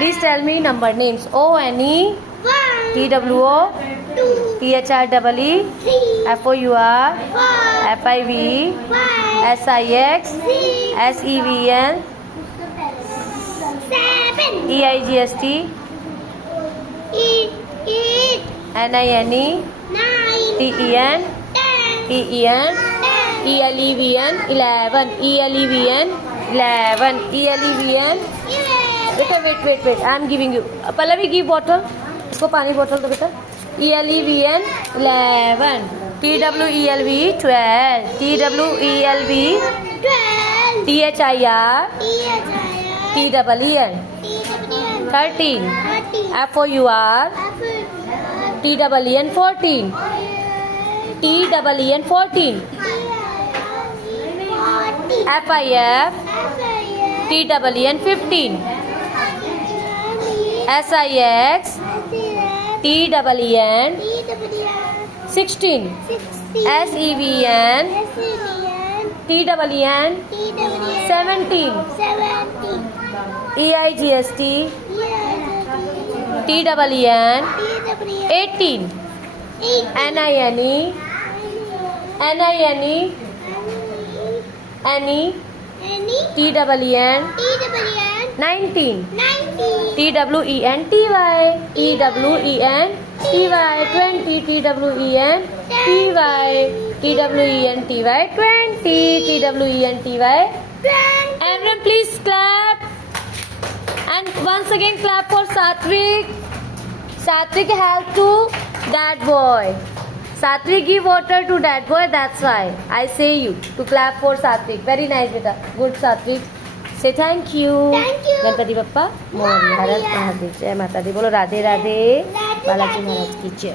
Please tell me number names. O N E, 1, T W O, 2, T H R E E, 3, F O U R, 4, F I V E, 5, S I X, 6, S E V N, 7, E I G S T, 8, N I N E, 9, T E N, 10, E E N, E L E V N, 11, E L E V N, 11, E L E V N. 11, wait. I am giving you. Pallavi, give bottle. इसको पानी bottle दो बेटा. E L E V N 11. T W E L V 12. T W E L V 12, T H I R T E, W E N 13. 13, F O U R T W E N 14. T W E N 14. F I F T W E N 15. S I X T W E N 16. S E V N T W E N 17. E I G S T T W E N 18. N I N E T W E N 19. T W E N T Y 20. T W E N T Y 20. Everyone please clap. And once again clap for Satvik. Satvik help to that boy. Satvik give water to that boy, that's why I say you to clap for Satvik. Very nice beta. Good Satvik. Say thank you. Thank you. Ganpati Bappa Morya, हर हर महादेव, जय माता दी, बोलो राधे राधे, बालाजी महाराज की जय.